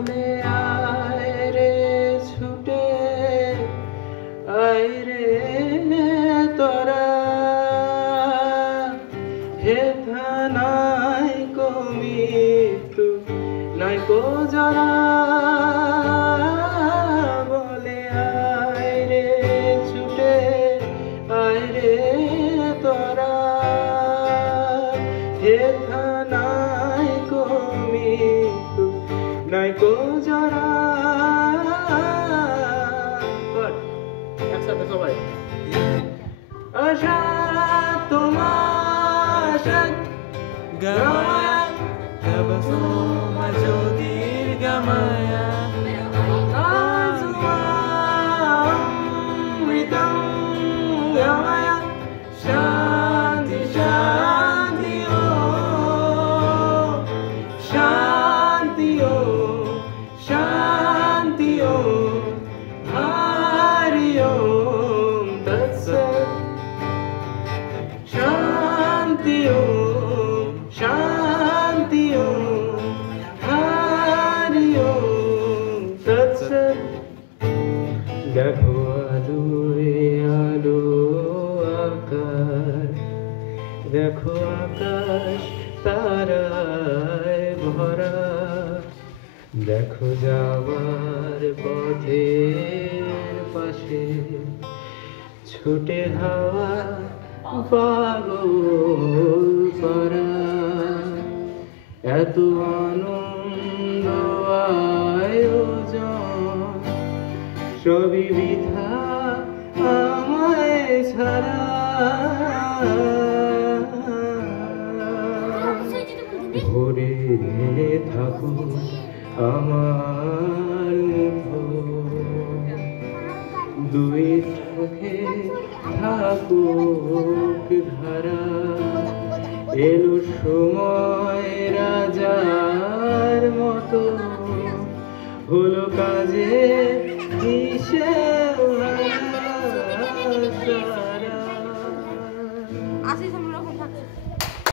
বলে আয় রে ছুটে আয় রে তোরা হেথা নাই কো মৃত্যু নাই কো জরা বলে আয় রে ছুটে আয় রে তোরা হেথা নাই কো মৃত্যু নাই কো জরা একসাথে সবাই আশা তোমার gamaya tabasoma jyotir gamaya azumamritam gamaya shanti shanti om shanti om shanti om hari om tat sat shanti om Shanti Om Hari ओम तत्सत देखो आलोए आलो आकाश देखो आकाश ताराय भरा देखो যাওয়ার পথের পাশে ছুটে হাওয়া পাগল পারা এত আনন্দ আয়োজন সবই বৃথা আমায় ছাড়া ভরে থাকো আমার মুখ দুই চোখে থাকুক ধারা এলো সময় রাজার মতো হলো কাজে হিসেব